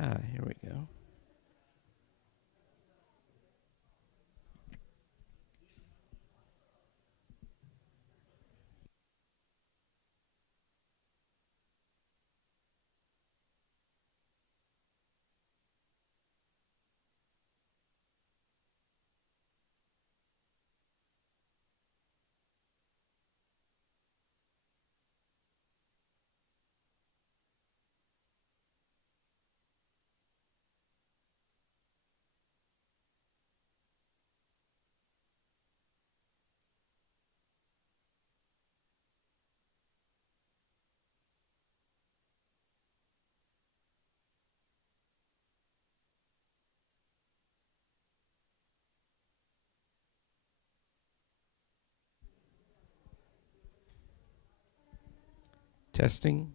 Here we go. Testing.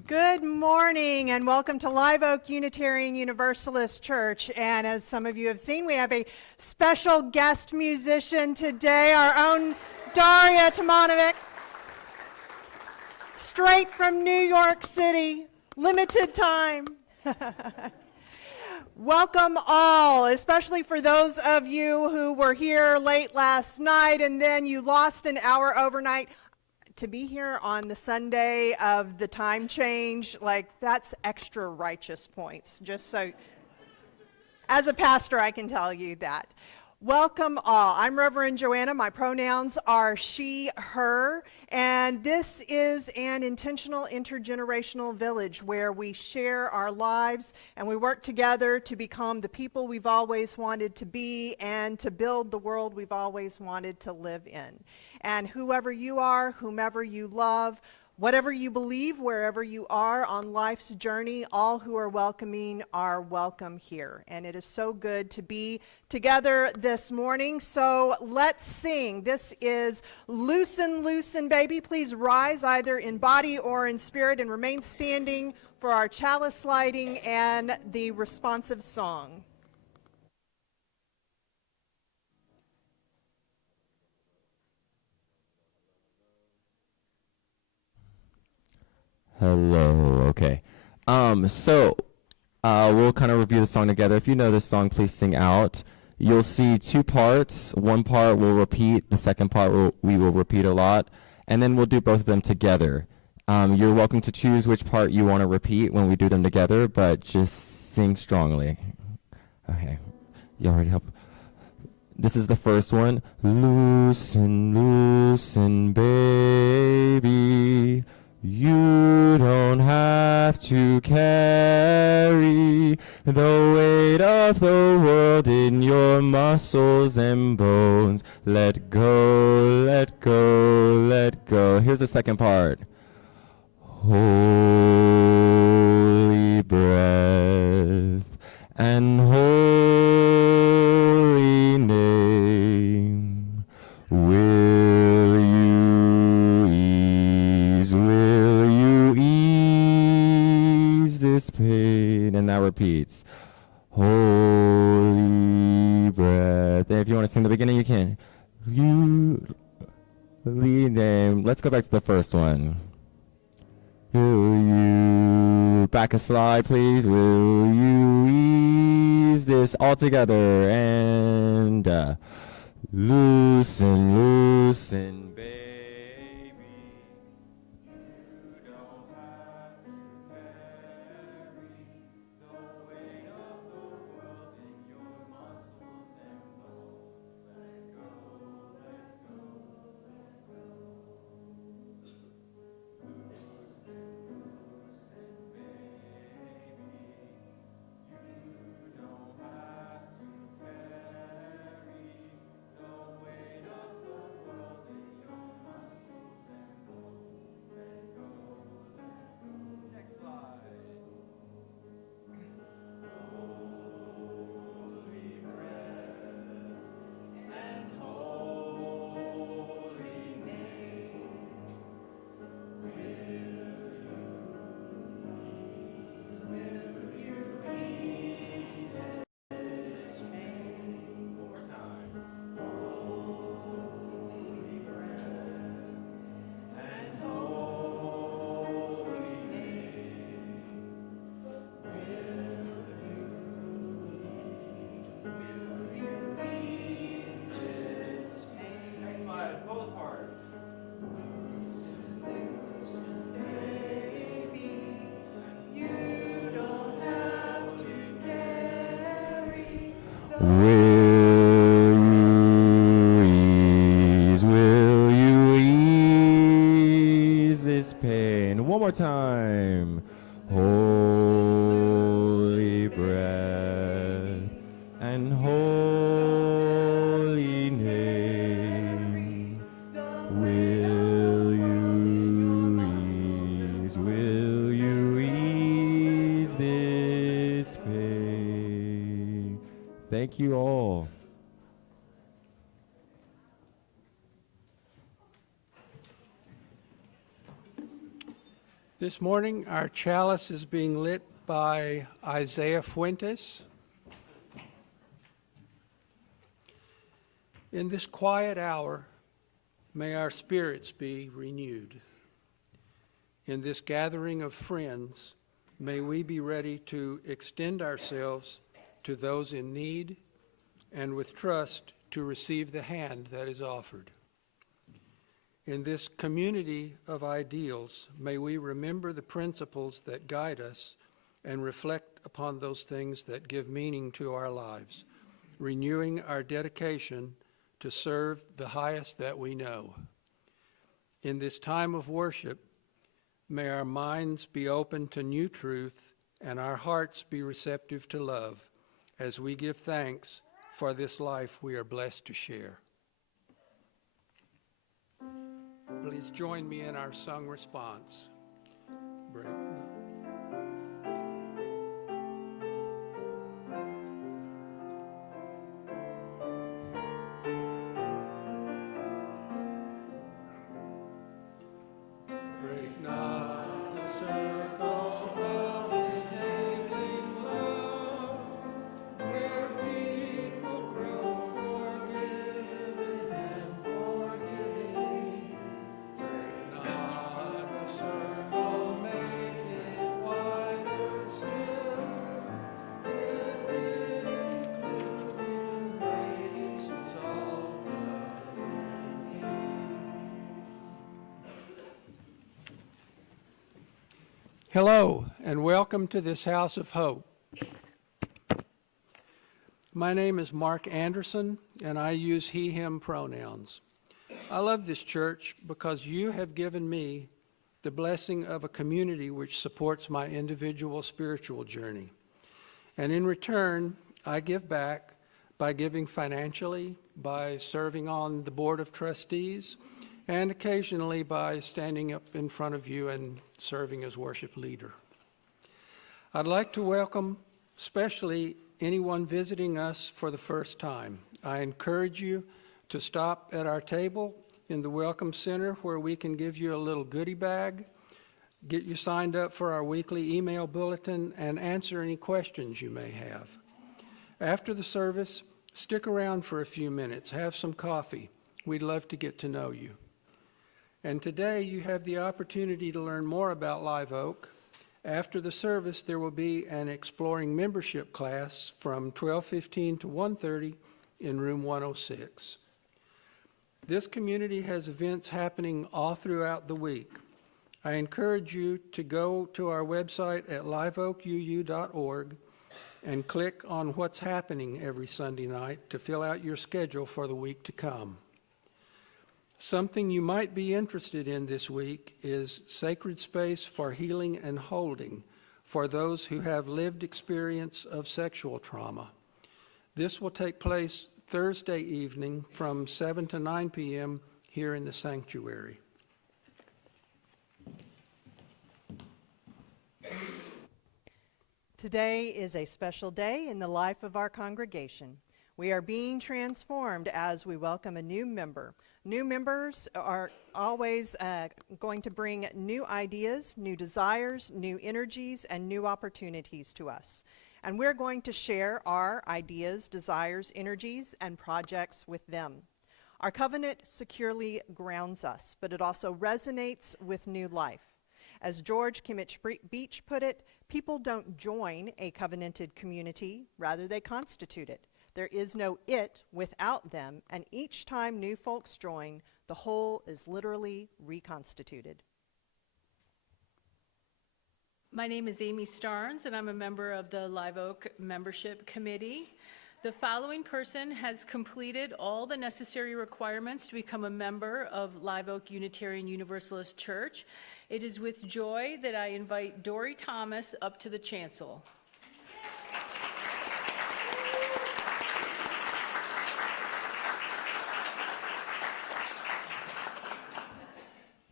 Good morning and welcome to Live Oak Unitarian Universalist Church. And as some of you have seen, we have a special guest musician today, our own Daria Tomanovic, straight from New York City, limited time. Welcome all, especially for those of you who were here late last night and then you lost an hour overnight. To be here on the Sunday of the time change, like that's extra righteous points. Just so, as a pastor, I can tell you that. Welcome all. I'm Reverend Joanna. My pronouns are she, her, and this is an intentional intergenerational village where we share our lives and we work together to become the people we've always wanted to be and to build the world we've always wanted to live in. And whoever you are, whomever you love, whatever you believe, wherever you are on life's journey, all who are welcoming are welcome here. And it is so good to be together this morning. So let's sing. This is Loosen, Loosen, Baby. Please rise either in body or in spirit and remain standing for our chalice lighting and the responsive song. Hello. Okay. We'll kind of review the song together. If you know this song, please sing out. You'll see two parts. One part will repeat. The second part we will repeat a lot. And then we'll do both of them together. You're welcome to choose which part you want to repeat when we do them together, but just sing strongly. Okay. You already help. This is the first one. Loosen, loosen, baby. You don't have to carry the weight of the world in your muscles and bones. Let go, let go, let go. Here's the second part. Holy breath and holy name. Will you ease this pain? And that repeats. Holy breath. And if you want to sing the beginning, you can. You lead name. Let's go back to the first one. Will you back a slide, please? Will you ease this all together? And loosen, loosen, baby. You don't have to carry the weight of the world in your muscles and bones. Let go, let go, let go. Loosen, loosen, baby. You don't have to carry the weight of the world in your muscles and bones. Let go, let go. Next slide. Holy breath and holy name. Will you ease this pain? One more time. Holy breath and holy name. Will you ease this pain? Next slide, both parts. Baby, you don't have to carry. Will you ease this pain? One more time. Holy breath and holy name. Will you ease this pain? Thank you all. This morning, our chalice is being lit by Isaiah Fuentes. In this quiet hour, may our spirits be renewed. In this gathering of friends, may we be ready to extend ourselves to those in need and with trust to receive the hand that is offered. In this community of ideals, may we remember the principles that guide us and reflect upon those things that give meaning to our lives, renewing our dedication to serve the highest that we know. In this time of worship, may our minds be open to new truth and our hearts be receptive to love as we give thanks for this life we are blessed to share. Please join me in our song response. Break not the circle of enabling love, where people grow forgiven and forgiving. Break not the circle, make it wider still, till it includes and embraces all but any. Hello, and welcome to this House of Hope. My name is Mark Anderson, and I use he, him pronouns. I love this church because you have given me the blessing of a community which supports my individual spiritual journey. And in return, I give back by giving financially, by serving on the Board of Trustees, and occasionally by standing up in front of you and serving as worship leader. I'd like to welcome especially anyone visiting us for the first time. I encourage you to stop at our table in the Welcome Center where we can give you a little goodie bag, get you signed up for our weekly email bulletin, and answer any questions you may have. After the service, stick around for a few minutes, have some coffee. We'd love to get to know you. And today you have the opportunity to learn more about Live Oak. After the service, there will be an exploring membership class from 12:15 to 1:30 in room 106. This community has events happening all throughout the week. I encourage you to go to our website at liveoakuu.org and click on what's happening every Sunday night to fill out your schedule for the week to come. Something you might be interested in this week is Sacred Space for Healing and Holding for those who have lived experience of sexual trauma. This will take place Thursday evening from 7 to 9 p.m. here in the sanctuary. Today is a special day in the life of our congregation. We are being transformed as we welcome a new member. New members are always going to bring new ideas, new desires, new energies, and new opportunities to us. And we're going to share our ideas, desires, energies, and projects with them. Our covenant securely grounds us, but it also resonates with new life. As George Kimmich Beach put it, people don't join a covenanted community, rather they constitute it. There is no it without them, and each time new folks join, the whole is literally reconstituted. My name is Amy Starnes, and I'm a member of the Live Oak Membership Committee. The following person has completed all the necessary requirements to become a member of Live Oak Unitarian Universalist Church. It is with joy that I invite Dory Thomas up to the chancel.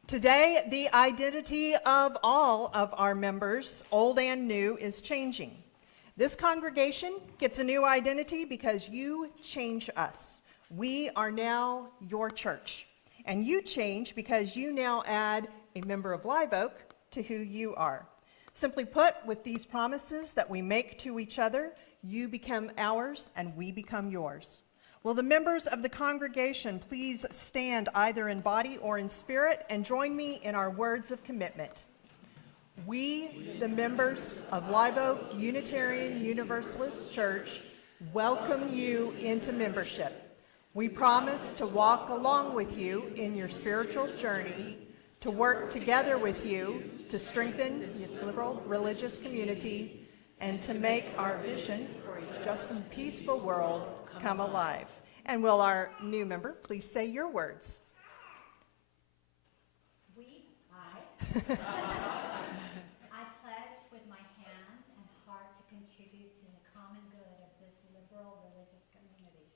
Today, the identity of all of our members, old and new, is changing. This congregation gets a new identity because you change us. We are now your church. And you change because you now add a member of Live Oak to who you are. Simply put, with these promises that we make to each other, you become ours and we become yours. Will the members of the congregation please stand either in body or in spirit and join me in our words of commitment? We, the members of Live Oak Unitarian Universalist Church, welcome you into membership. We promise to walk along with you in your spiritual journey, to work together with you to strengthen the liberal religious community, and to make our vision for a just and peaceful world come alive. And will our new member please say your words? I pledge with my hands and heart to contribute to the common good of this liberal religious community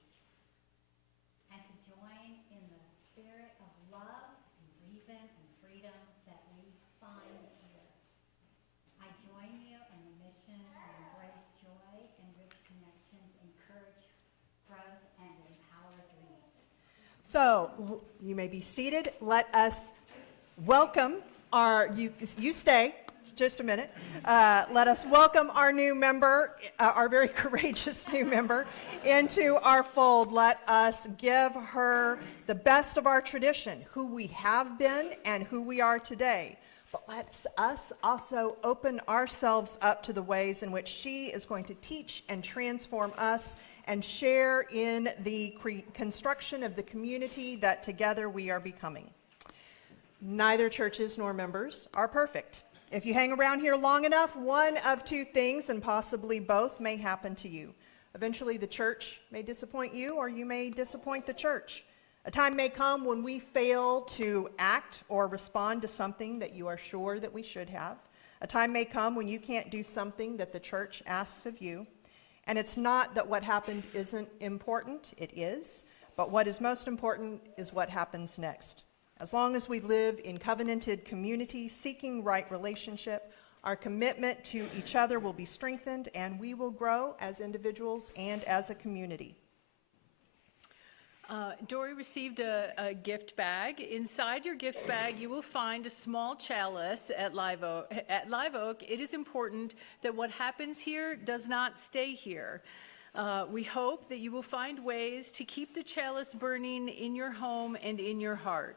and to join in the spirit of love and reason and freedom that we find here. I join you in the mission to embrace joy and rich connections, encourage growth, and empower dreams. So you may be seated. Let us welcome you stay just a minute. Let us welcome our new member, our very courageous new member, into our fold. Let us give her the best of our tradition, who we have been and who we are today. But let us also open ourselves up to the ways in which she is going to teach and transform us and share in the construction of the community that together we are becoming. Neither churches nor members are perfect. If you hang around here long enough, one of two things, and possibly both, may happen to you. Eventually, the church may disappoint you, or you may disappoint the church. A time may come when we fail to act or respond to something that you are sure that we should have. A time may come when you can't do something that the church asks of you. And it's not that what happened isn't important, it is, but what is most important is what happens next. As long as we live in covenanted community, seeking right relationship, our commitment to each other will be strengthened, and we will grow as individuals and as a community. Dory received a gift bag. Inside your gift bag, you will find a small chalice at Live Oak. At Live Oak, it is important that what happens here does not stay here. We hope that you will find ways to keep the chalice burning in your home and in your heart.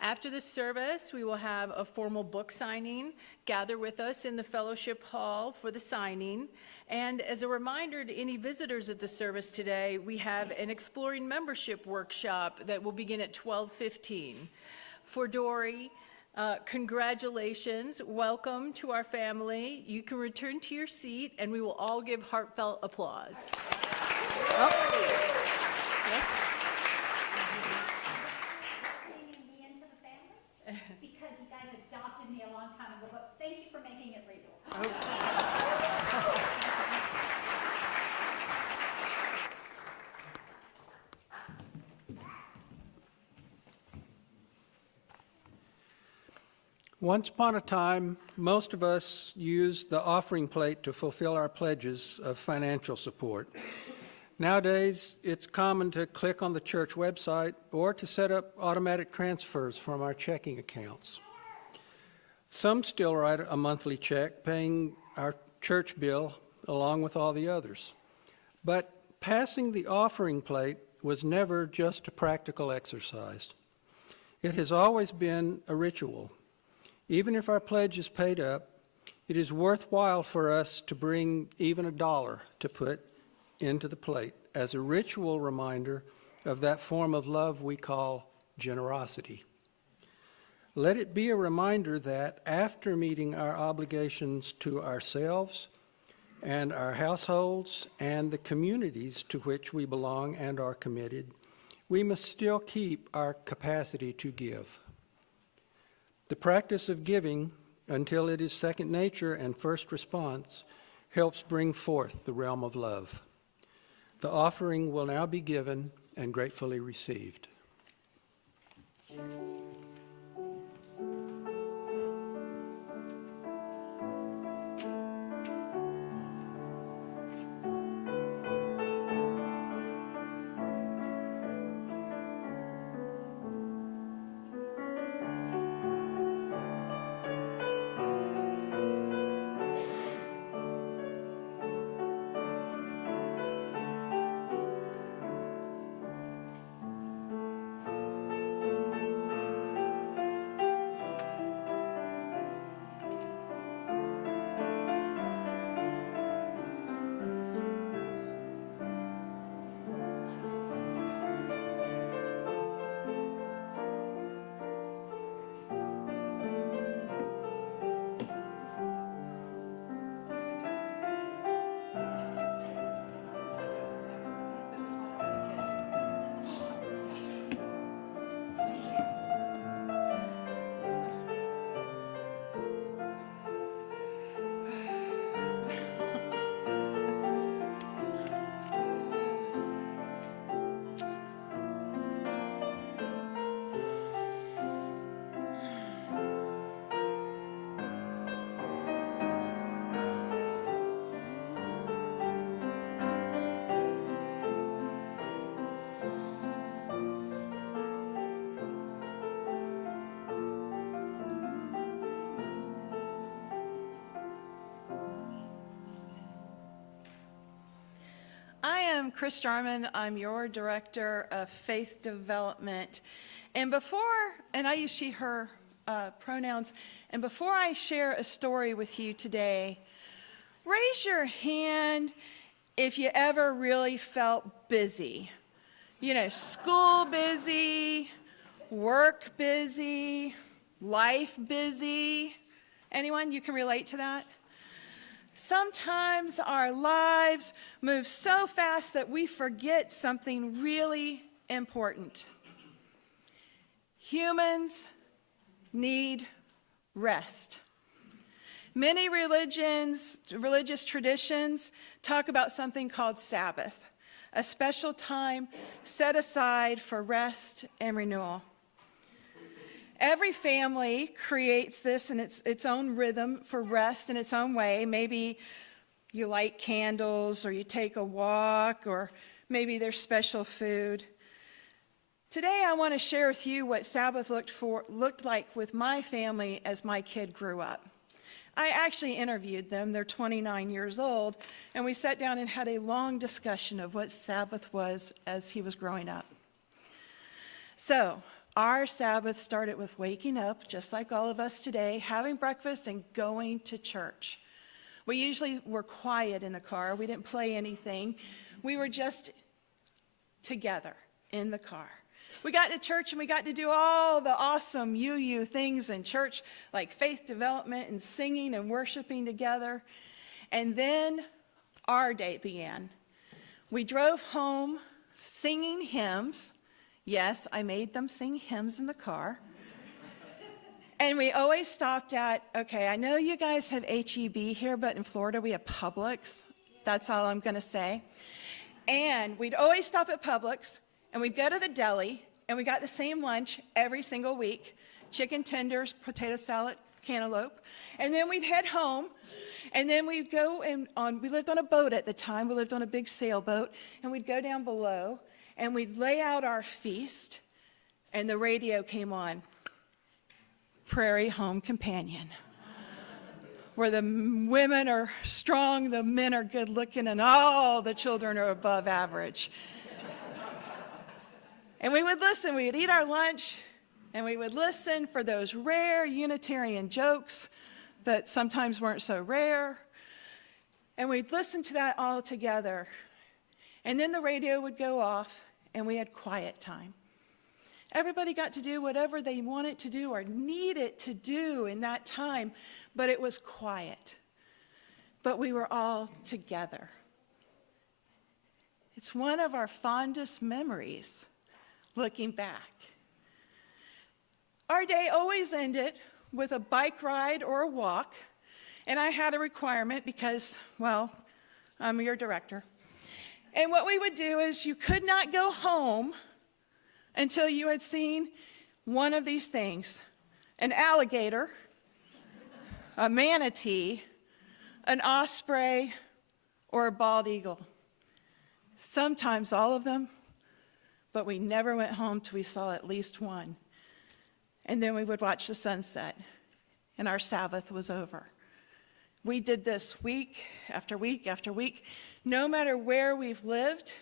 After the service, we will have a formal book signing. Gather with us in the fellowship hall for the signing. And as a reminder to any visitors at the service today, we have an exploring membership workshop that will begin at 12:15. For Dory, congratulations. Welcome to our family. You can return to your seat, and we will all give heartfelt applause. Oh. Yes. Bringing me into the family because you guys adopted me a long time ago, but thank you for making it legal. Once upon a time, most of us used the offering plate to fulfill our pledges of financial support. Nowadays, it's common to click on the church website or to set up automatic transfers from our checking accounts. Some still write a monthly check paying our church bill along with all the others. But passing the offering plate was never just a practical exercise. It has always been a ritual. Even if our pledge is paid up, it is worthwhile for us to bring even $1 to put into the plate as a ritual reminder of that form of love we call generosity. Let it be a reminder that after meeting our obligations to ourselves and our households and the communities to which we belong and are committed, we must still keep our capacity to give. The practice of giving, until it is second nature and first response, helps bring forth the realm of love. The offering will now be given and gratefully received. Chris Jarman. I'm your Director of Faith Development. And I use she, her pronouns. And before I share a story with you today, raise your hand if you ever really felt busy. You know, school busy, work busy, life busy. Anyone, you can relate to that? Sometimes our lives move so fast that we forget something really important. Humans need rest. Many religious traditions talk about something called Sabbath, a special time set aside for rest and renewal. Every family creates this in its own rhythm for rest in its own way. Maybe you light candles, or you take a walk, or maybe there's special food. Today I want to share with you what Sabbath looked like with my family as my kid grew up. I actually interviewed them. They're 29 years old, and we sat down and had a long discussion of what Sabbath was as he was growing up. So, our Sabbath started with waking up, just like all of us today, having breakfast and going to church. We usually were quiet in the car. We didn't play anything. We were just together in the car. We got to church and we got to do all the awesome you things in church, like faith development and singing and worshiping together. And then our day began. We drove home singing hymns. Yes, I made them sing hymns in the car. And we always stopped at, okay, I know you guys have H-E-B here, but in Florida we have Publix. That's all I'm going to say. And we'd always stop at Publix, and we'd go to the deli, and we got the same lunch every single week: chicken tenders, potato salad, cantaloupe. And then we'd head home, and then we'd go we lived on a boat at the time. We lived on a big sailboat, and we'd go down below, and we'd lay out our feast, and the radio came on, Prairie Home Companion, where the women are strong, the men are good looking, and all the children are above average. And we would listen. We would eat our lunch, and we would listen for those rare Unitarian jokes that sometimes weren't so rare. And we'd listen to that all together. And then the radio would go off, and we had quiet time. Everybody got to do whatever they wanted to do or needed to do in that time, but it was quiet. But we were all together. It's one of our fondest memories, looking back. Our day always ended with a bike ride or a walk, and I had a requirement because, well, I'm your director. And what we would do is you could not go home until you had seen one of these things: an alligator, a manatee, an osprey, or a bald eagle. Sometimes all of them, but we never went home till we saw at least one. And then we would watch the sunset, and our Sabbath was over. We did this week after week after week, no matter where we've lived.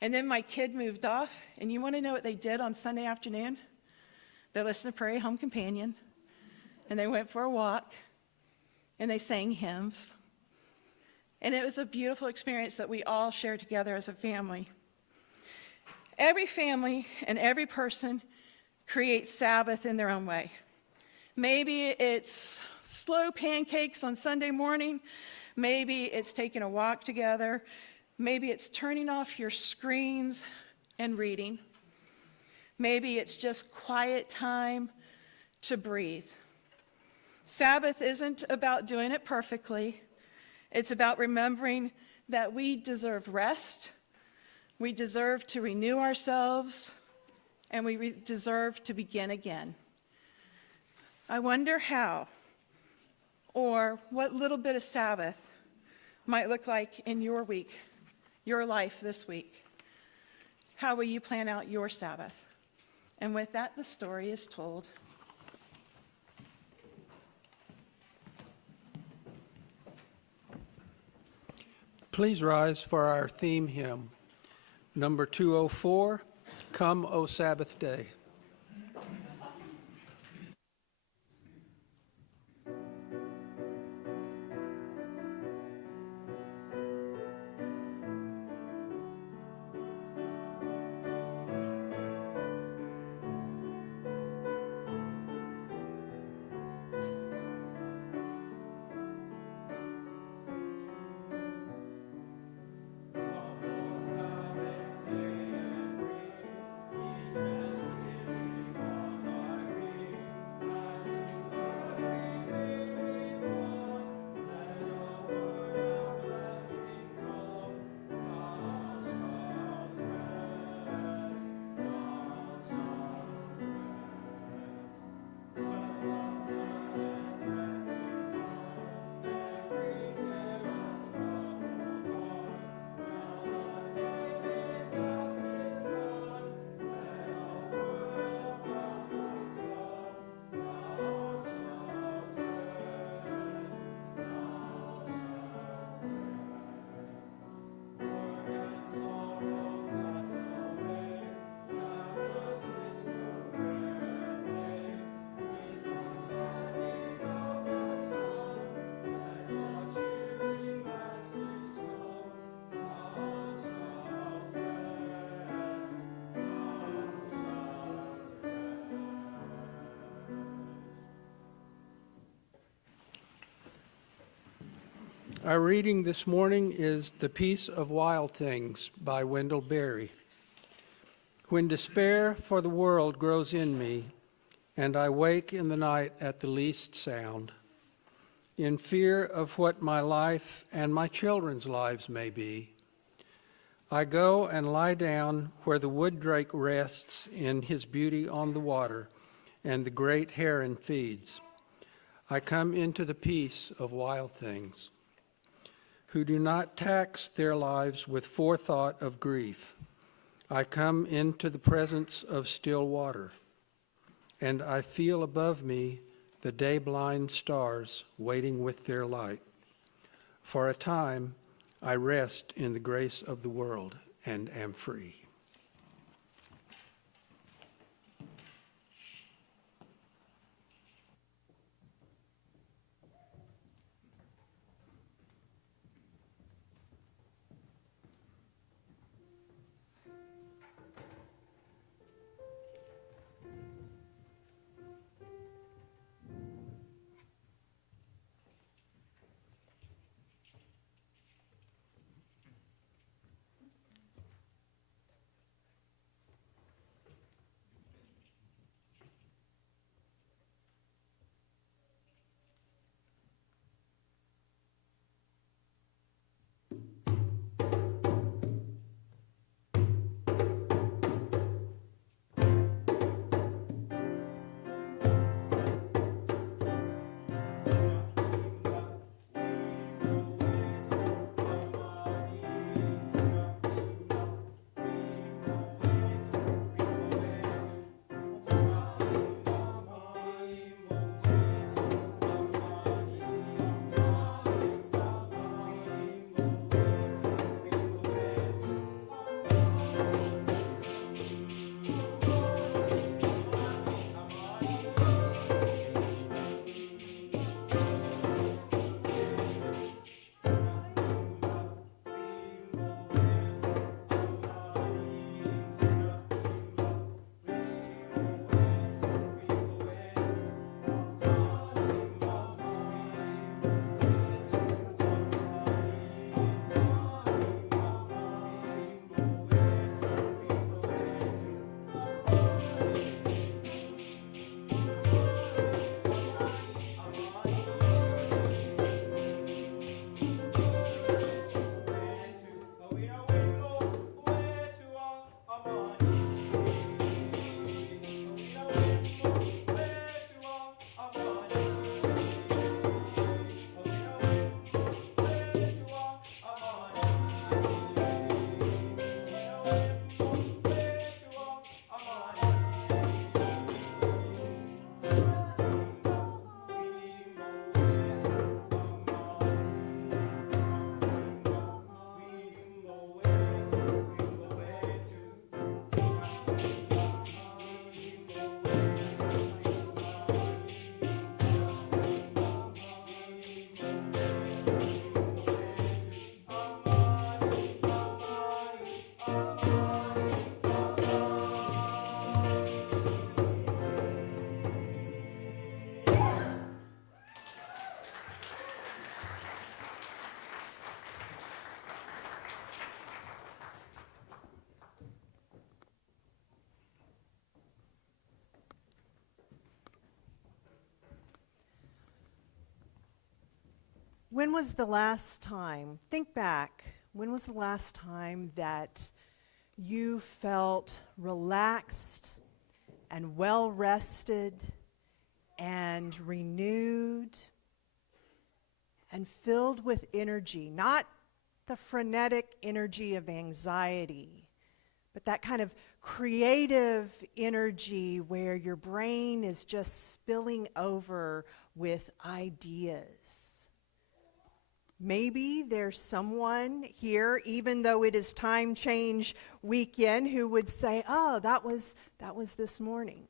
And then my kid moved off, and you want to know what they did on Sunday afternoon? They listened to Prairie Home Companion, and they went for a walk, and they sang hymns. And it was a beautiful experience that we all shared together as a family. Every family and every person creates Sabbath in their own way. Maybe it's slow pancakes on Sunday morning. Maybe it's taking a walk together. Maybe it's turning off your screens and reading. Maybe it's just quiet time to breathe. Sabbath isn't about doing it perfectly. It's about remembering that we deserve rest, we deserve to renew ourselves, and we deserve to begin again. I wonder how, or what little bit of Sabbath might look like in your week, your life this week. How will you plan out your Sabbath? And with that, the story is told. Please rise for our theme hymn. Number 204, Come, O Sabbath Day. Our reading this morning is The Peace of Wild Things by Wendell Berry. When despair for the world grows in me, and I wake in the night at the least sound, in fear of what my life and my children's lives may be, I go and lie down where the wood drake rests in his beauty on the water, and the great heron feeds. I come into the peace of wild things, who do not tax their lives with forethought of grief. I come into the presence of still water, and I feel above me the day-blind stars waiting with their light. For a time, I rest in the grace of the world and am free. When was the last time, think back, when was the last time that you felt relaxed and well rested and renewed and filled with energy? Not the frenetic energy of anxiety, but that kind of creative energy where your brain is just spilling over with ideas. Maybe there's someone here, even though it is time change weekend, who would say, oh, that was this morning.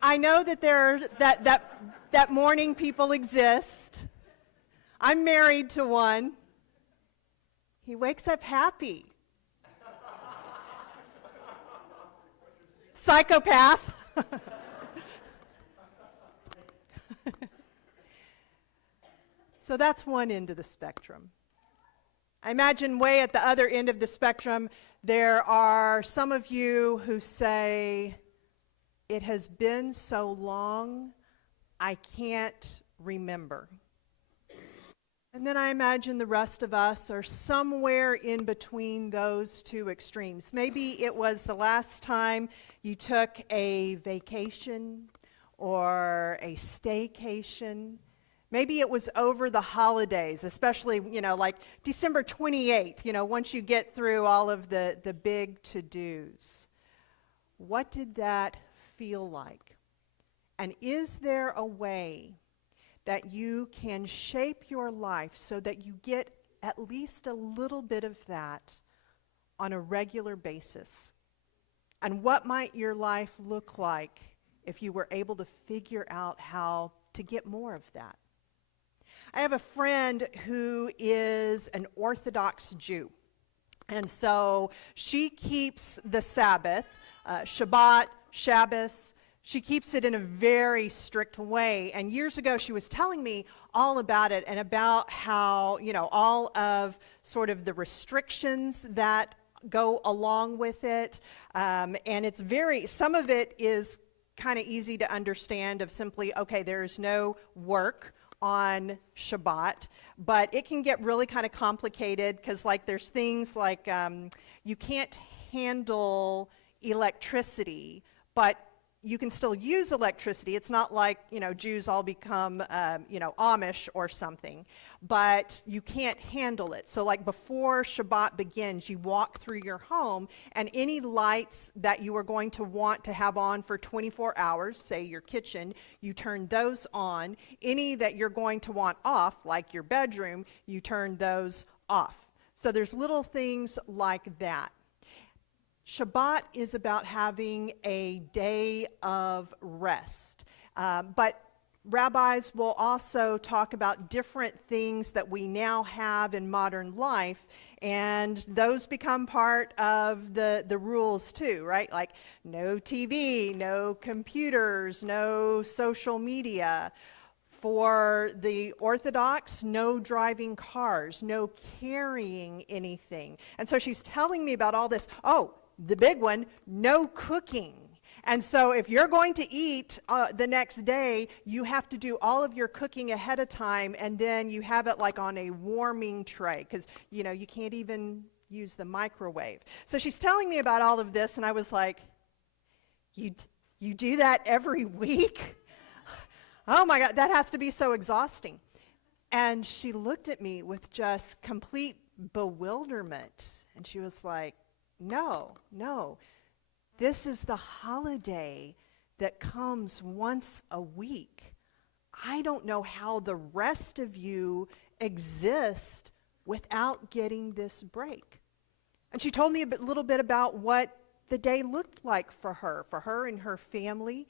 I know that that morning people exist. I'm married to one. He wakes up happy. Psychopath. So that's one end of the spectrum. I imagine way at the other end of the spectrum, there are some of you who say, it has been so long, I can't remember. And then I imagine the rest of us are somewhere in between those two extremes. Maybe it was the last time you took a vacation or a staycation. Maybe it was over the holidays, especially, like December 28th, once you get through all of the big to-dos. What did that feel like? And is there a way that you can shape your life so that you get at least a little bit of that on a regular basis? And what might your life look like if you were able to figure out how to get more of that? I have a friend who is an Orthodox Jew. And so she keeps the Sabbath, Shabbat, Shabbos. She keeps it in a very strict way. And years ago, she was telling me all about it and about how, all of sort of the restrictions that go along with it. And it's some of it is kind of easy to understand of simply, okay, there is no work on Shabbat, but it can get really kind of complicated because there's things like you can't handle electricity, but you can still use electricity. It's not like, Jews all become, Amish or something, but you can't handle it. So before Shabbat begins, you walk through your home and any lights that you are going to want to have on for 24 hours, say your kitchen, you turn those on. Any that you're going to want off, like your bedroom, you turn those off. So there's little things like that. Shabbat is about having a day of rest. But rabbis will also talk about different things that we now have in modern life, and those become part of the rules too, right? Like no TV, no computers, no social media. For the Orthodox, no driving cars, no carrying anything. And so she's telling me about all this. Oh, the big one, no cooking. And so if you're going to eat the next day, you have to do all of your cooking ahead of time, and then you have it on a warming tray because, you can't even use the microwave. So she's telling me about all of this, and I was like, you do that every week? Oh my God, that has to be so exhausting. And she looked at me with just complete bewilderment, and she was like, no, this is the holiday that comes once a week. I don't know how the rest of you exist without getting this break. And she told me a little bit about what the day looked like for her and her family.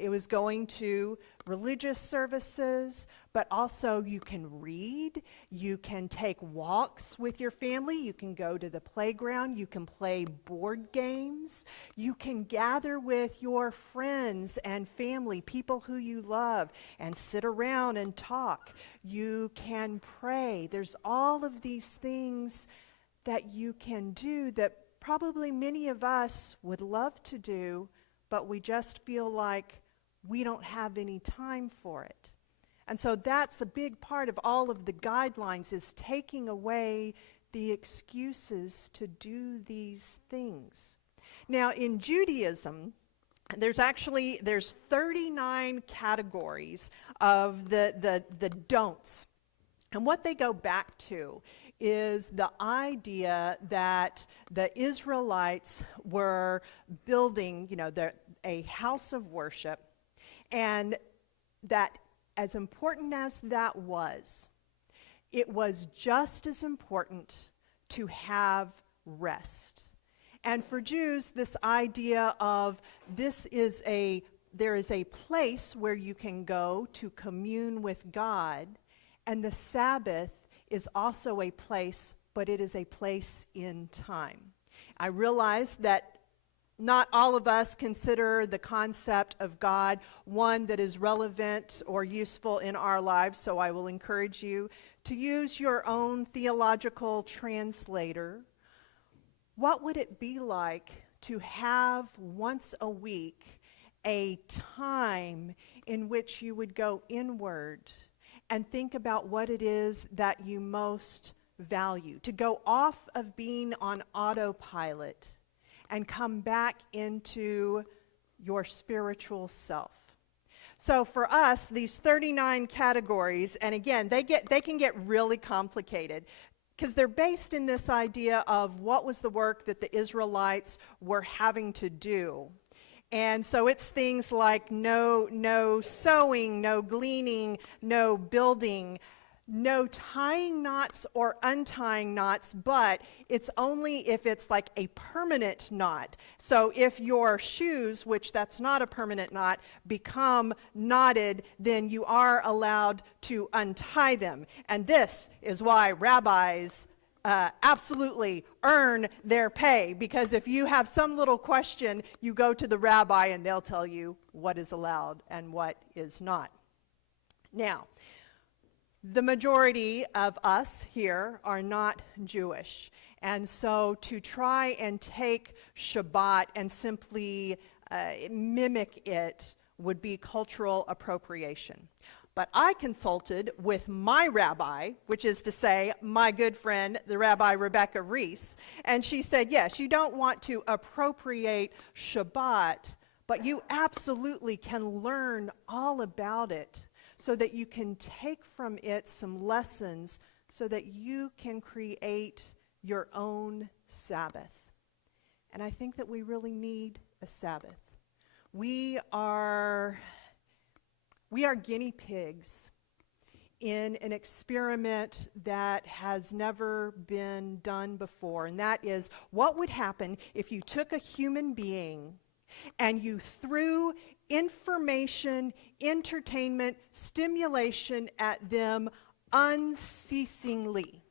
It was going to religious services, but also you can read, you can take walks with your family, you can go to the playground, you can play board games, you can gather with your friends and family, people who you love, and sit around and talk. You can pray. There's all of these things that you can do that probably many of us would love to do, but we just feel like we don't have any time for it. And so that's a big part of all of the guidelines, is taking away the excuses to do these things. Now, in Judaism, there's 39 categories of the don'ts. And what they go back to is the idea that the Israelites were building, a house of worship, and that as important as that was, it was just as important to have rest. And for Jews, this idea of there is a place where you can go to commune with God, and the Sabbath is also a place, but it is a place in time. I realize that not all of us consider the concept of God one that is relevant or useful in our lives, so I will encourage you to use your own theological translator. What would it be like to have once a week a time in which you would go inward and think about what it is that you most value, to go off of being on autopilot and come back into your spiritual self? So for us, these 39 categories, and again, they can get really complicated because they're based in this idea of what was the work that the Israelites were having to do. And so it's things like no sowing, no gleaning, no building, no tying knots or untying knots, but it's only if it's like a permanent knot. So if your shoes, which that's not a permanent knot, become knotted, then you are allowed to untie them. And this is why rabbis absolutely earn their pay, because if you have some little question, you go to the rabbi and they'll tell you what is allowed and what is not. Now, the majority of us here are not Jewish, and so to try and take Shabbat and simply mimic it would be cultural appropriation. But I consulted with my rabbi, which is to say my good friend, the Rabbi Rebecca Reese, and she said, yes, you don't want to appropriate Shabbat, but you absolutely can learn all about it so that you can take from it some lessons so that you can create your own Sabbath. And I think that we really need a Sabbath. We are guinea pigs in an experiment that has never been done before, and that is what would happen if you took a human being and you threw information, entertainment, stimulation at them unceasingly,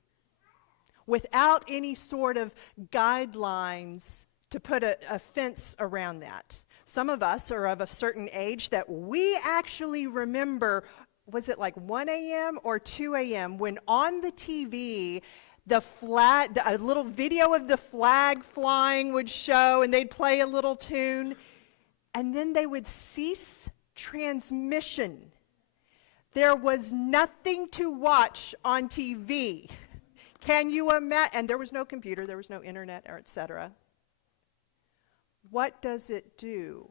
without any sort of guidelines to put a fence around that. Some of us are of a certain age that we actually remember, was it like 1 a.m. or 2 a.m. when on the TV, a little video of the flag flying would show, and they'd play a little tune, and then they would cease transmission. There was nothing to watch on TV. Can you imagine? And there was no computer, there was no internet, or etc. What does it do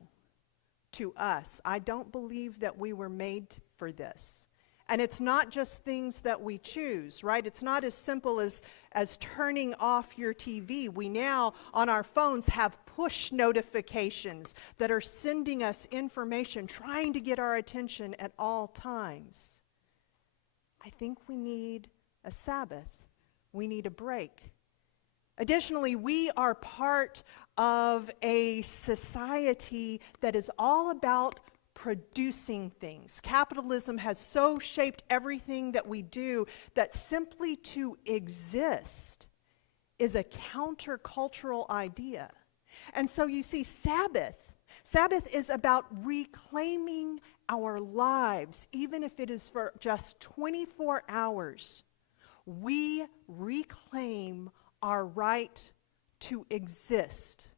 to us? I don't believe that we were made for this. And it's not just things that we choose, right? It's not as simple as turning off your TV. We now, on our phones, have push notifications that are sending us information, trying to get our attention at all times. I think we need a Sabbath. We need a break. Additionally, we are part of a society that is all about producing things. Capitalism has so shaped everything that we do that simply to exist is a countercultural idea. And so you see, Sabbath is about reclaiming our lives, even if it is for just 24 hours. We reclaim our right to exist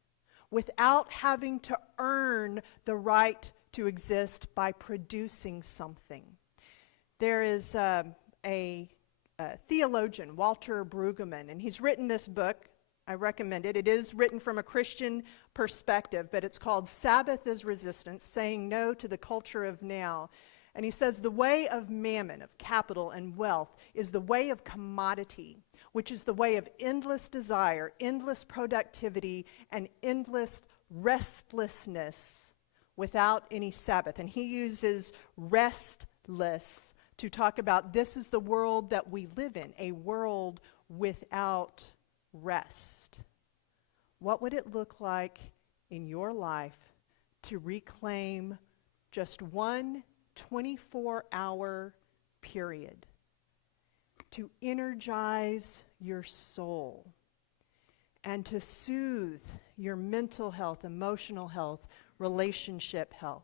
without having to earn the right to exist by producing something. There is a theologian, Walter Brueggemann, and he's written this book. I recommend it. It is written from a Christian perspective, but it's called Sabbath is Resistance, Saying No to the Culture of Now. And he says the way of mammon, of capital and wealth, is the way of commodity, which is the way of endless desire, endless productivity, and endless restlessness without any Sabbath. And he uses restless to talk about this is the world that we live in, a world without rest. What would it look like in your life to reclaim just one 24-hour period to energize your soul and to soothe your mental health, emotional health, relationship health?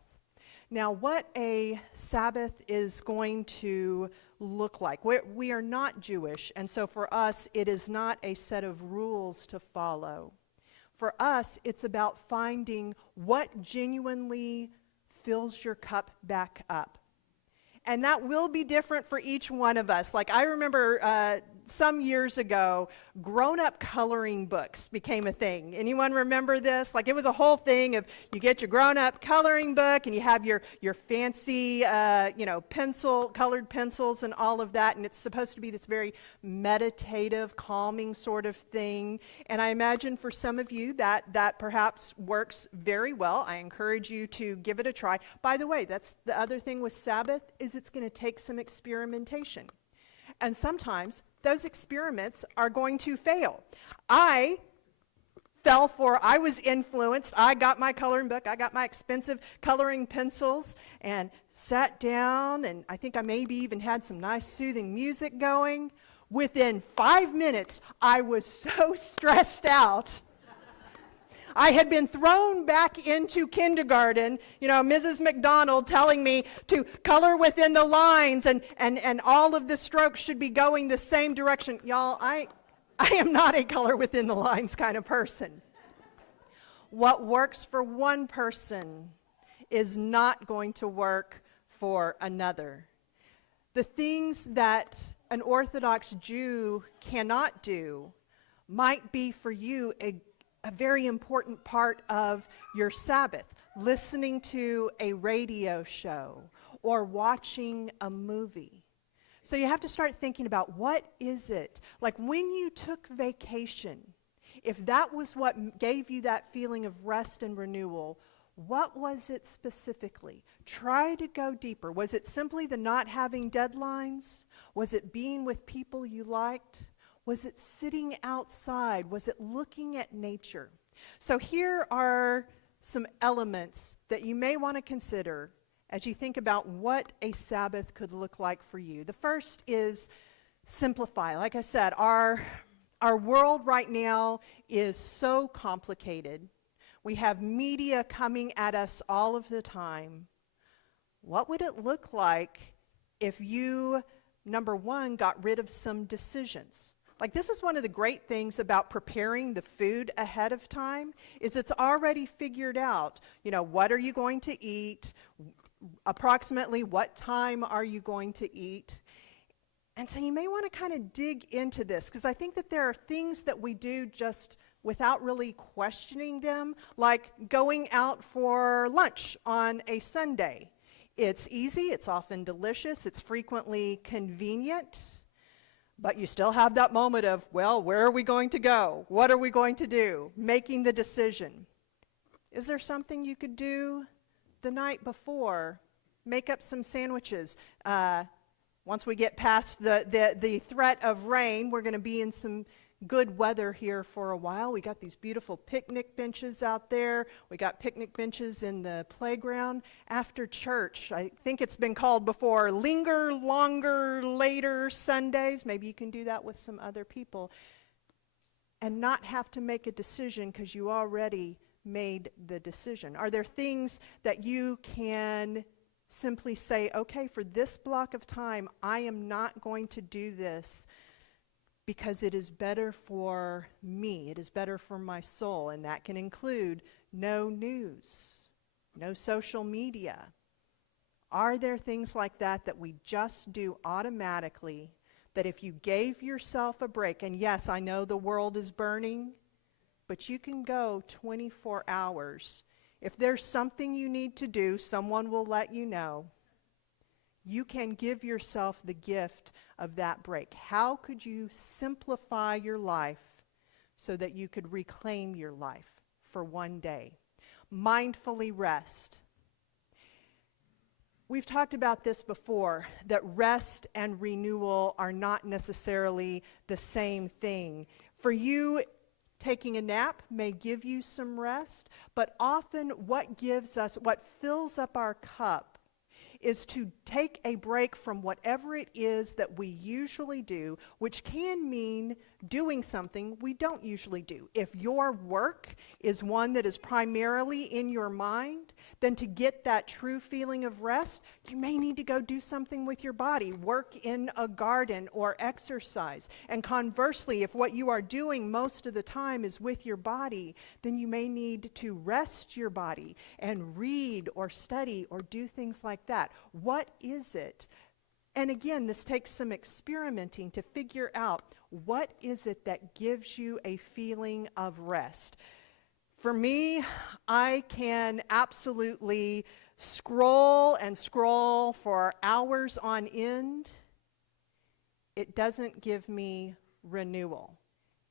Now, what a Sabbath is going to look like. We are not Jewish, and so for us, it is not a set of rules to follow. For us, it's about finding what genuinely fills your cup back up. And that will be different for each one of us. Like I remember some years ago, grown-up coloring books became a thing. Anyone remember this? Like it was a whole thing of you get your grown-up coloring book and you have your fancy, colored pencils and all of that. And it's supposed to be this very meditative, calming sort of thing. And I imagine for some of you that perhaps works very well. I encourage you to give it a try. By the way, that's the other thing with Sabbath is it's going to take some experimentation. And sometimes those experiments are going to fail. I was influenced. I got my coloring book. I got my expensive coloring pencils and sat down, and I think I maybe even had some nice soothing music going. Within 5 minutes, I was so stressed out. I had been thrown back into kindergarten, Mrs. McDonald telling me to color within the lines and all of the strokes should be going the same direction. Y'all, I am not a color within the lines kind of person. What works for one person is not going to work for another. The things that an Orthodox Jew cannot do might be for you a very important part of your Sabbath, listening to a radio show or watching a movie. So you have to start thinking about what is it? Like when you took vacation, if that was what gave you that feeling of rest and renewal, what was it specifically? Try to go deeper. Was it simply the not having deadlines? Was it being with people you liked? Was it sitting outside? Was it looking at nature? So here are some elements that you may want to consider as you think about what a Sabbath could look like for you. The first is simplify. Like I said, our world right now is so complicated. We have media coming at us all of the time. What would it look like if you, number one, got rid of some decisions? Like this is one of the great things about preparing the food ahead of time is it's already figured out, what are you going to eat, approximately what time are you going to eat. And so you may want to kind of dig into this because I think that there are things that we do just without really questioning them, like going out for lunch on a Sunday. It's easy, it's often delicious, it's frequently convenient. But you still have that moment of, well, where are we going to go? What are we going to do? Making the decision. Is there something you could do the night before? Make up some sandwiches. Once we get past the threat of rain, we're going to be in some good weather here for a while. We got these beautiful picnic benches out there. We got picnic benches in the playground. After church, I think it's been called before, linger, longer, later Sundays. Maybe you can do that with some other people and not have to make a decision because you already made the decision. Are there things that you can simply say, okay, for this block of time, I am not going to do this because it is better for me, it is better for my soul, and that can include no news, no social media. Are there things like that that we just do automatically, that if you gave yourself a break, and yes, I know the world is burning, but you can go 24 hours. If there's something you need to do, someone will let you know. You can give yourself the gift of that break. How could you simplify your life so that you could reclaim your life for one day? Mindfully rest. We've talked about this before, that rest and renewal are not necessarily the same thing. For you, taking a nap may give you some rest, but often what fills up our cup is to take a break from whatever it is that we usually do, which can mean doing something we don't usually do. If your work is one that is primarily in your mind, then to get that true feeling of rest, you may need to go do something with your body, work in a garden or exercise. And conversely, if what you are doing most of the time is with your body, then you may need to rest your body and read or study or do things like that. What is it? And again, this takes some experimenting to figure out what is it that gives you a feeling of rest. For me, I can absolutely scroll and scroll for hours on end. It doesn't give me renewal,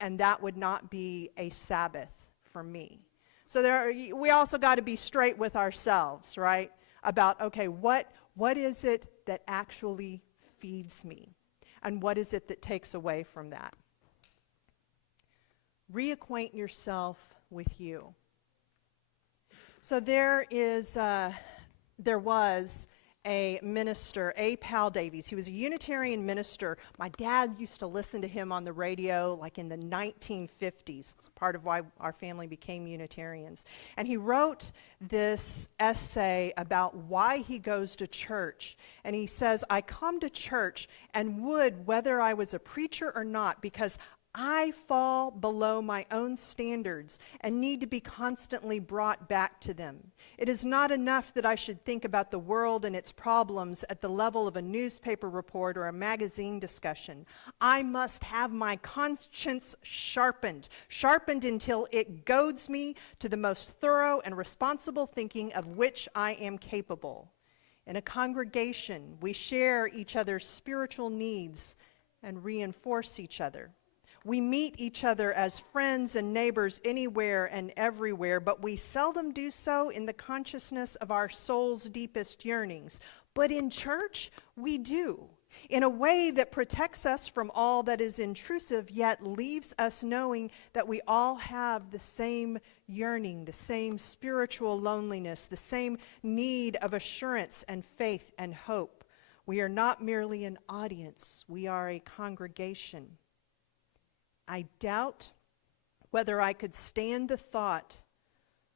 and that would not be a Sabbath for me. So we also got to be straight with ourselves, right? About, okay, what is it that actually feeds me? And what is it that takes away from that? Reacquaint yourself with you. So there was a minister, A. Powell Davies. He was a Unitarian minister. My dad used to listen to him on the radio like in the 1950s. It's part of why our family became Unitarians. And he wrote this essay about why he goes to church. And he says, I come to church and would, whether I was a preacher or not, because I fall below my own standards and need to be constantly brought back to them. It is not enough that I should think about the world and its problems at the level of a newspaper report or a magazine discussion. I must have my conscience sharpened until it goads me to the most thorough and responsible thinking of which I am capable. In a congregation, we share each other's spiritual needs and reinforce each other. We meet each other as friends and neighbors anywhere and everywhere, but we seldom do so in the consciousness of our soul's deepest yearnings. But in church, we do, in a way that protects us from all that is intrusive, yet leaves us knowing that we all have the same yearning, the same spiritual loneliness, the same need of assurance and faith and hope. We are not merely an audience, we are a congregation. I doubt whether I could stand the thought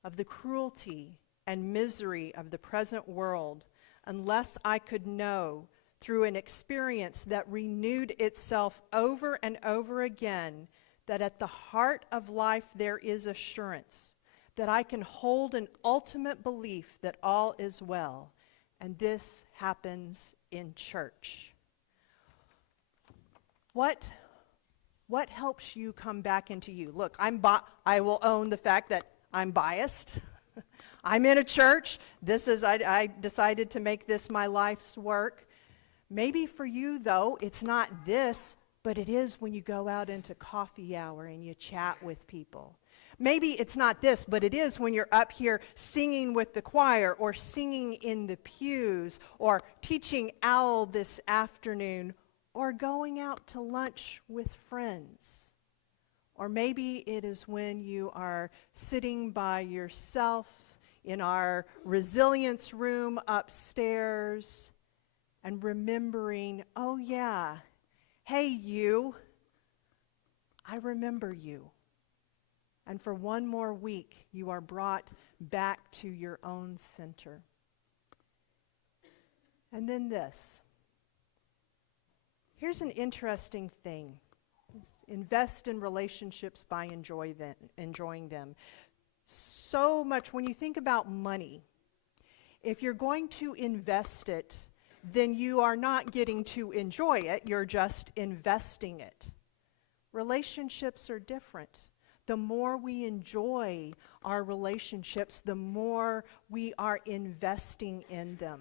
of the cruelty and misery of the present world unless I could know through an experience that renewed itself over and over again that at the heart of life there is assurance, that I can hold an ultimate belief that all is well, and this happens in church. What helps you come back into you? Look, I will own the fact that I'm biased. I'm in a church. I decided to make this my life's work. Maybe for you, though, it's not this, but it is when you go out into coffee hour and you chat with people. Maybe it's not this, but it is when you're up here singing with the choir or singing in the pews or teaching OWL this afternoon, or going out to lunch with friends. Or maybe it is when you are sitting by yourself in our resilience room upstairs and remembering, oh yeah, hey you, I remember you. And for one more week, you are brought back to your own center. And then this. Here's an interesting thing. Invest in relationships by enjoying them. So much, when you think about money, If you're going to invest it, then you are not getting to enjoy it, you're just investing it. Relationships are different. The more we enjoy our relationships, the more we are investing in them.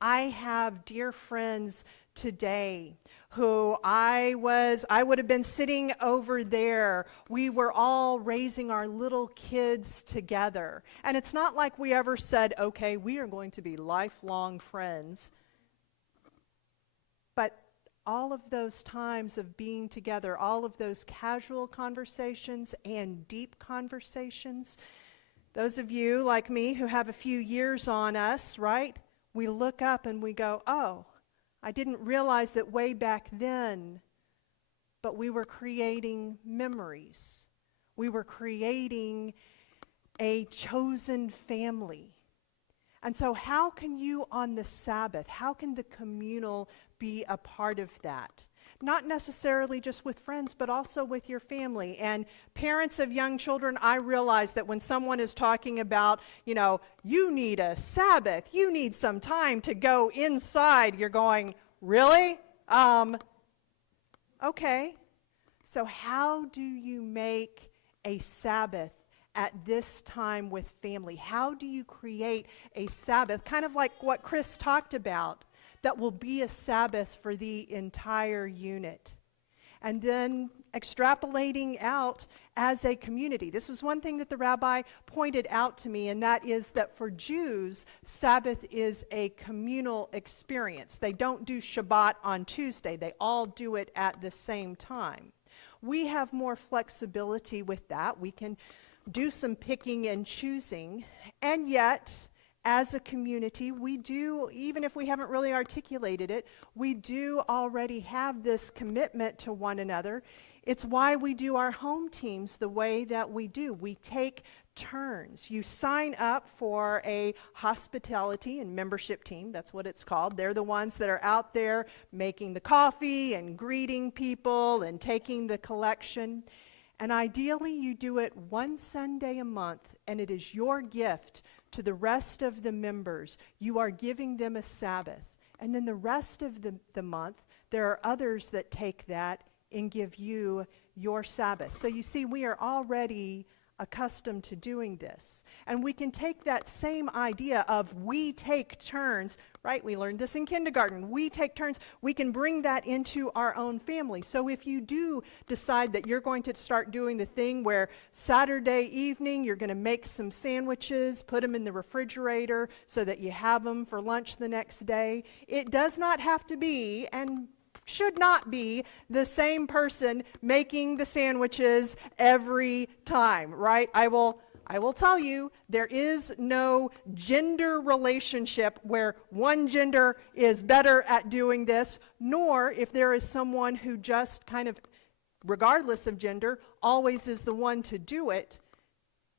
I have dear friends today who I would have been sitting over there. We were all raising our little kids together. And it's not like we ever said, okay, we are going to be lifelong friends. But all of those times of being together, all of those casual conversations and deep conversations, those of you like me who have a few years on us, right? We look up and we go, oh, I didn't realize it way back then, but we were creating memories. We were creating a chosen family. And so how can you on the Sabbath, how can the communal be a part of that? Not necessarily just with friends, but also with your family. And parents of young children, I realize that when someone is talking about, you need a Sabbath, you need some time to go inside, you're going, really? Okay. So how do you make a Sabbath at this time with family? How do you create a Sabbath, kind of like what Chris talked about, that will be a Sabbath for the entire unit? And then extrapolating out as a community. This is one thing that the rabbi pointed out to me, and that is that for Jews, Sabbath is a communal experience. They don't do Shabbat on Tuesday. They all do it at the same time. We have more flexibility with that. We can do some picking and choosing, and yet, as a community, we do, even if we haven't really articulated it, we do already have this commitment to one another. It's why we do our home teams the way that we do. We take turns. You sign up for a hospitality and membership team. That's what it's called. They're the ones that are out there making the coffee and greeting people and taking the collection. And ideally, you do it one Sunday a month, and it is your gift to the rest of the members. You are giving them a Sabbath. And then the rest of the month, there are others that take that and give you your Sabbath. So you see, we are already accustomed to doing this. And we can take that same idea of we take turns, right? We learned this in kindergarten. We take turns. We can bring that into our own family. So if you do decide that you're going to start doing the thing where Saturday evening you're going to make some sandwiches, put them in the refrigerator so that you have them for lunch the next day, it does not have to be, and should not be, the same person making the sandwiches every time, right? I will tell you, there is no gender relationship where one gender is better at doing this, nor if there is someone who just kind of, regardless of gender, always is the one to do it.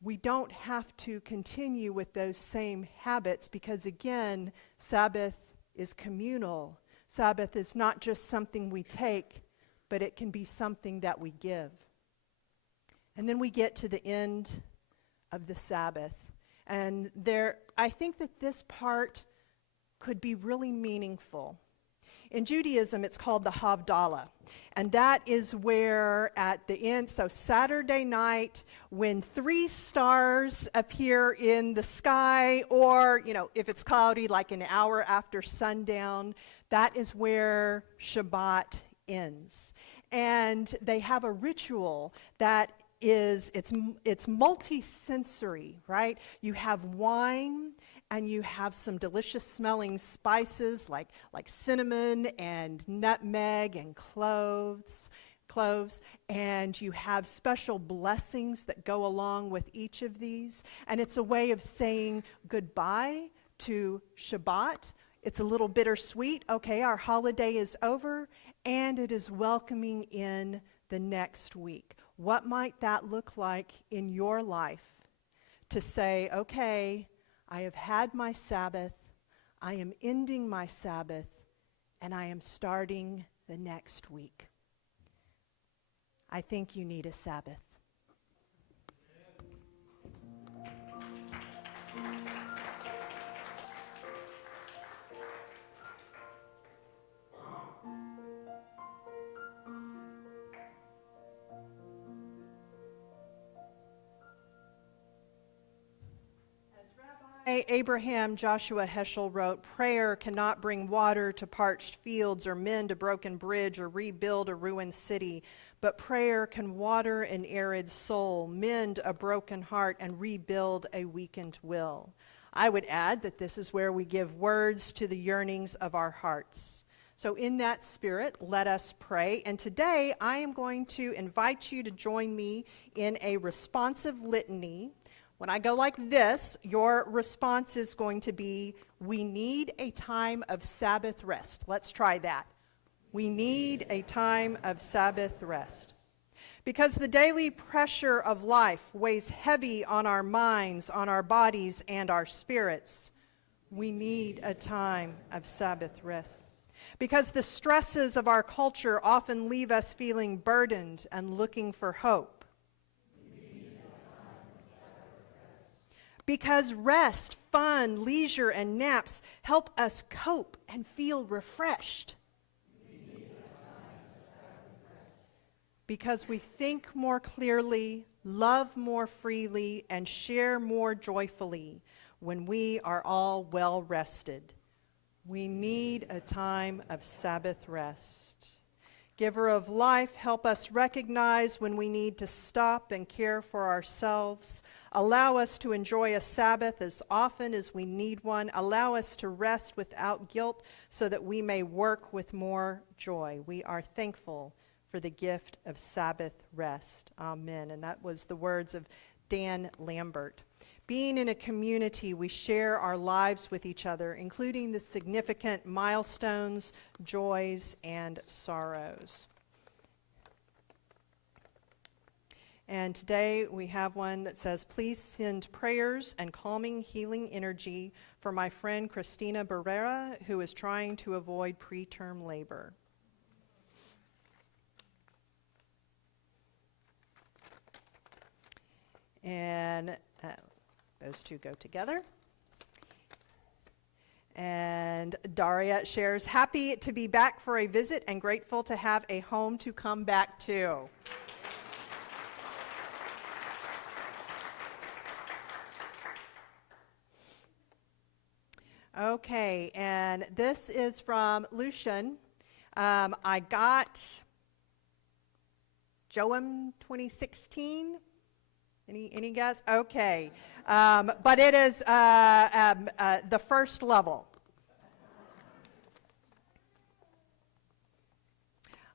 We don't have to continue with those same habits because, again, Sabbath is communal. Sabbath is not just something we take, but it can be something that we give. And then we get to the end of the Sabbath. And I think that this part could be really meaningful. In Judaism, it's called the Havdalah. And that is where at the end, so Saturday night, when 3 stars appear in the sky, or, if it's cloudy, like an hour after sundown, that is where Shabbat ends. And they have a ritual that it's multi-sensory, right? You have wine, and you have some delicious smelling spices like cinnamon and nutmeg and cloves, and you have special blessings that go along with each of these. And it's a way of saying goodbye to Shabbat. It's a little bittersweet. Okay, our holiday is over, and it is welcoming in the next week. What might that look like in your life to say, okay, I have had my Sabbath, I am ending my Sabbath, and I am starting the next week. I think you need a Sabbath. Abraham Joshua Heschel wrote, "Prayer cannot bring water to parched fields or mend a broken bridge or rebuild a ruined city, but prayer can water an arid soul, mend a broken heart, and rebuild a weakened will." I would add that this is where we give words to the yearnings of our hearts. So in that spirit, let us pray. And today I am going to invite you to join me in a responsive litany. When I go like this, your response is going to be, "We need a time of Sabbath rest." Let's try that. We need a time of Sabbath rest. Because the daily pressure of life weighs heavy on our minds, on our bodies, and our spirits, we need a time of Sabbath rest. Because the stresses of our culture often leave us feeling burdened and looking for hope. Because rest, fun, leisure, and naps help us cope and feel refreshed. Because we think more clearly, love more freely, and share more joyfully when we are all well rested. We need a time of Sabbath rest. Giver of life, help us recognize when we need to stop and care for ourselves. Allow us to enjoy a Sabbath as often as we need one. Allow us to rest without guilt so that we may work with more joy. We are thankful for the gift of Sabbath rest. Amen. And that was the words of Dan Lambert. Being in a community, we share our lives with each other, including the significant milestones, joys, and sorrows. And today we have one that says, "Please send prayers and calming, healing energy for my friend Christina Barrera, who is trying to avoid preterm labor." And those two go together. And Daria shares, "Happy to be back for a visit and grateful to have a home to come back to." Okay, and this is from Lucian. I got Joam 2016. Any guess? Okay. But it is the first level.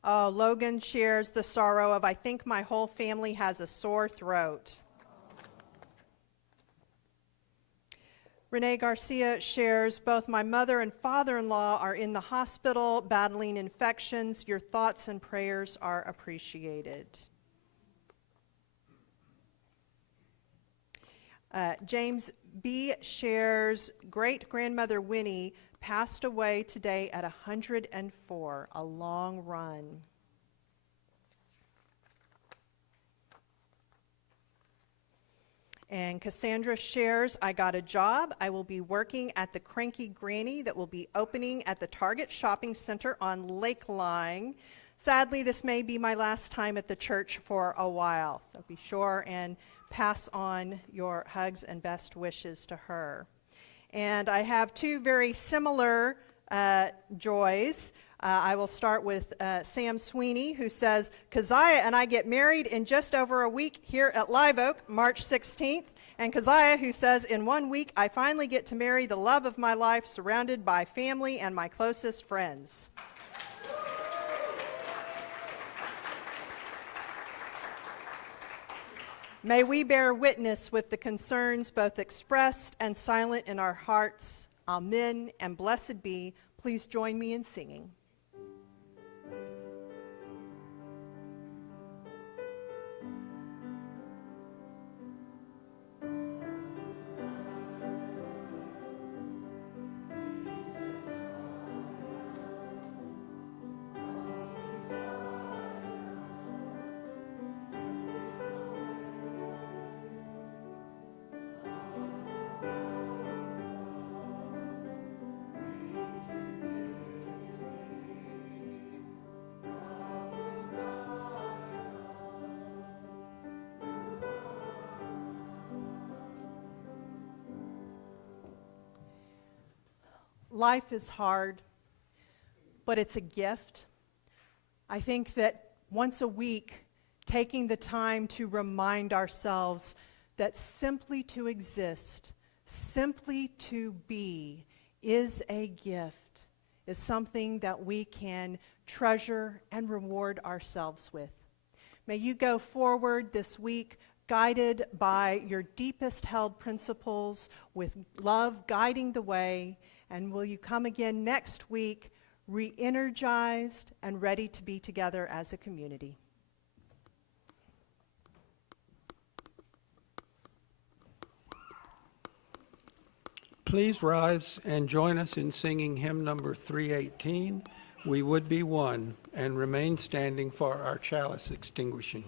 Oh, Logan shares the sorrow of, "I think my whole family has a sore throat." Renee Garcia shares, "Both my mother and father-in-law are in the hospital battling infections. Your thoughts and prayers are appreciated." James B. shares, "Great-grandmother Winnie passed away today at 104, a long run." And Cassandra shares, "I got a job. I will be working at the Cranky Granny that will be opening at the Target Shopping Center on Lakeline. Sadly, this may be my last time at the church for a while." So be sure and pass on your hugs and best wishes to her. And I have two very similar joys. I will start with Sam Sweeney, who says, "Keziah and I get married in just over a week here at Live Oak, March 16th. And Keziah, who says, "In 1 week, I finally get to marry the love of my life, surrounded by family and my closest friends." May we bear witness with the concerns both expressed and silent in our hearts. Amen and blessed be. Please join me in singing. life is hard, but it's a gift. I think that once a week, taking the time to remind ourselves that simply to exist, simply to be, is a gift, is something that we can treasure and reward ourselves with. May you go forward this week guided by your deepest held principles, with love guiding the way, and will you come again next week re-energized and ready to be together as a community. Please rise and join us in singing hymn number 318, We Would Be One, and remain standing for our chalice extinguishing.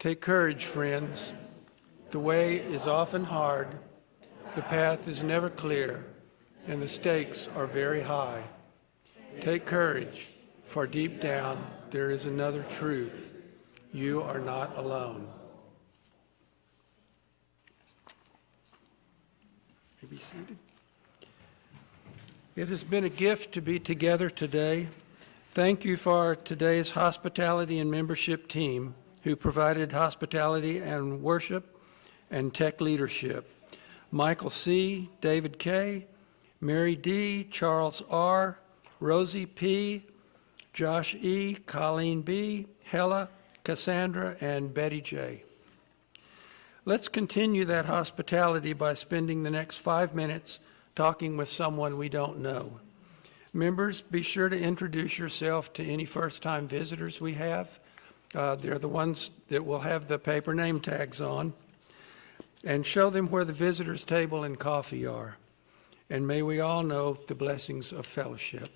Take courage, friends. The way is often hard, the path is never clear, and the stakes are very high. Take courage, for deep down there is another truth. You are not alone. You may be seated. It has been a gift to be together today. Thank you for today's hospitality and membership team, who provided hospitality and worship and tech leadership. Michael C., David K., Mary D., Charles R., Rosie P., Josh E., Colleen B., Hella, Cassandra, and Betty J. Let's continue that hospitality by spending the next 5 minutes talking with someone we don't know. Members, be sure to introduce yourself to any first-time visitors we have. They're the ones that will have the paper name tags on. And show them where the visitors' table and coffee are. And may we all know the blessings of fellowship.